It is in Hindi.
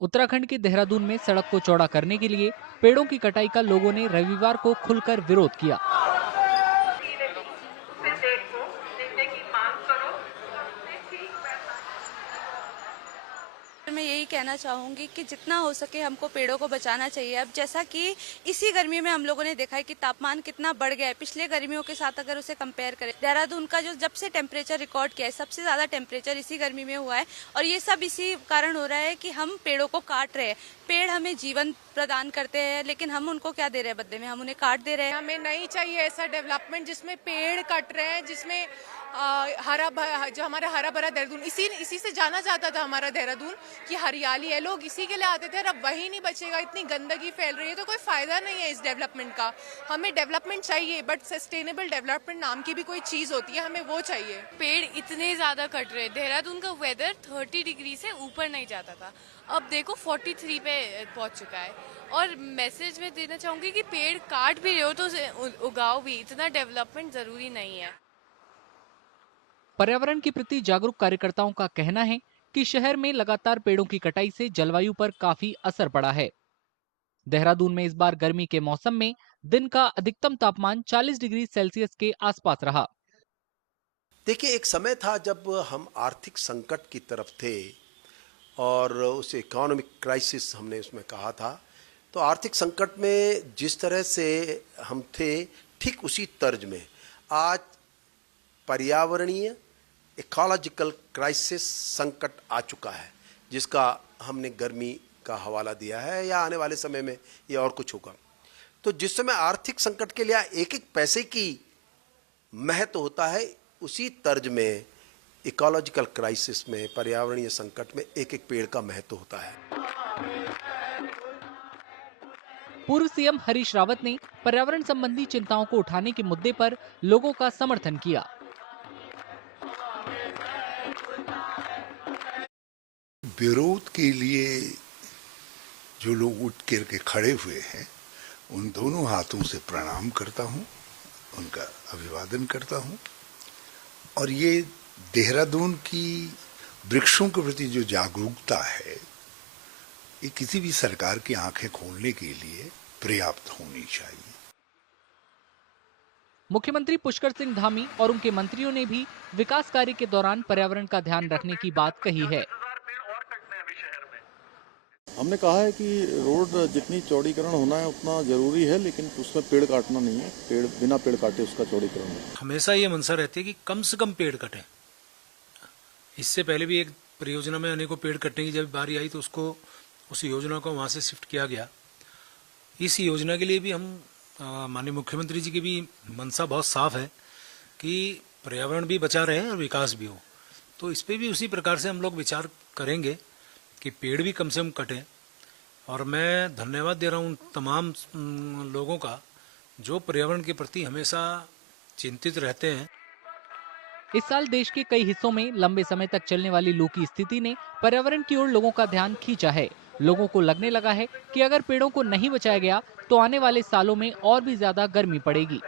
उत्तराखंड के देहरादून में सड़क को चौड़ा करने के लिए पेड़ों की कटाई का लोगों ने रविवार को खुलकर विरोध किया। मैं यही कहना चाहूँगी कि जितना हो सके हमको पेड़ों को बचाना चाहिए। अब जैसा कि इसी गर्मी में हम लोगों ने देखा है कि तापमान कितना बढ़ गया है पिछले गर्मियों के साथ अगर उसे कंपेयर करें। देहरादून का जो जब से टेम्परेचर रिकॉर्ड किया है सबसे ज़्यादा टेम्परेचर इसी गर्मी में हुआ है और ये सब इसी कारण हो रहा है कि हम पेड़ों को काट रहे हैं। पेड़ हमें जीवन प्रदान करते हैं लेकिन हम उनको क्या दे रहे हैं बदले में, हम उन्हें काट दे रहे हैं। हमें नहीं चाहिए ऐसा डेवलपमेंट जिसमें पेड़ कट रहे हैं, जिसमें जो हमारा हरा भरा देहरादून इसी से जाना जाता था हमारा देहरादून कि हरियाली है, लोग इसी के लिए आते थे और अब वही नहीं बचेगा। इतनी गंदगी फैल रही है तो कोई फायदा नहीं है इस डेवलपमेंट का। हमें डेवलपमेंट चाहिए बट सस्टेनेबल डेवलपमेंट नाम की भी कोई चीज होती है, हमें वो चाहिए। पेड़ इतने ज्यादा कट रहे, देहरादून का वेदर 30 डिग्री से ऊपर नहीं जाता था, अब देखो 43 पे पहुंच चुका है। और मैसेज में देना चाहूंगी कि पेड़ काट भी रहे हो तो उसे उगाओ भी, इतना डेवलपमेंट जरूरी नहीं है। पर्यावरण के प्रति जागरूक कार्यकर्ताओं का कहना है कि शहर में लगातार पेड़ों की कटाई से जलवायु पर काफी असर पड़ा है। देहरादून में इस बार गर्मी के मौसम में दिन का अधिकतम तापमान 40 डिग्री सेल्सियस के आसपास रहा। देखिए, एक समय था जब हम आर्थिक संकट की तरफ थे और उस इकोनॉमिक क्राइसिस हमने उसमें कहा था। तो आर्थिक संकट में जिस तरह से हम थे ठीक उसी तर्ज में आज पर्यावरणीय इकोलॉजिकल क्राइसिस संकट आ चुका है, जिसका हमने गर्मी का हवाला दिया है या आने वाले समय में ये और कुछ होगा। तो जिस समय आर्थिक संकट के लिए एक एक पैसे की महत्व होता है, उसी तर्ज में इकोलॉजिकल क्राइसिस में, पर्यावरणीय संकट में एक एक पेड़ का महत्व होता है। पूर्व सीएम हरीश रावत ने पर्यावरण संबंधी चिंताओं को उठाने के मुद्दे पर लोगों का समर्थन किया। विरोध के लिए जो लोग उठ करके खड़े हुए हैं उन दोनों हाथों से प्रणाम करता हूं, उनका अभिवादन करता हूं। और ये देहरादून की वृक्षों के प्रति जो जागरूकता है, ये किसी भी सरकार की आंखें खोलने के लिए पर्याप्त होनी चाहिए। मुख्यमंत्री पुष्कर सिंह धामी और उनके मंत्रियों ने भी विकास कार्य के दौरान पर्यावरण का ध्यान रखने की बात कही है। हमने कहा है कि रोड जितनी चौड़ीकरण होना है उतना जरूरी है, लेकिन उसमें पेड़ काटना नहीं है। पेड़ बिना पेड़ काटे उसका चौड़ीकरण है। हमेशा ये मंशा रहती है कि कम से कम पेड़ कटें। इससे पहले भी एक परियोजना में अनेकों पेड़ कटने की जब बारी आई तो उस योजना को वहाँ से शिफ्ट किया गया। इस योजना के लिए भी हम माननीय मुख्यमंत्री जी की भी मंशा बहुत साफ है कि पर्यावरण भी बचा रहे और विकास भी हो। तो इस पर भी उसी प्रकार से हम लोग विचार करेंगे कि पेड़ भी कम से कम कटें। और मैं धन्यवाद दे रहा हूँ तमाम लोगों का जो पर्यावरण के प्रति हमेशा चिंतित रहते हैं। इस साल देश के कई हिस्सों में लंबे समय तक चलने वाली लू की स्थिति ने पर्यावरण की ओर लोगों का ध्यान खींचा है। लोगों को लगने लगा है कि अगर पेड़ों को नहीं बचाया गया तो आने वाले सालों में और भी ज्यादा गर्मी पड़ेगी।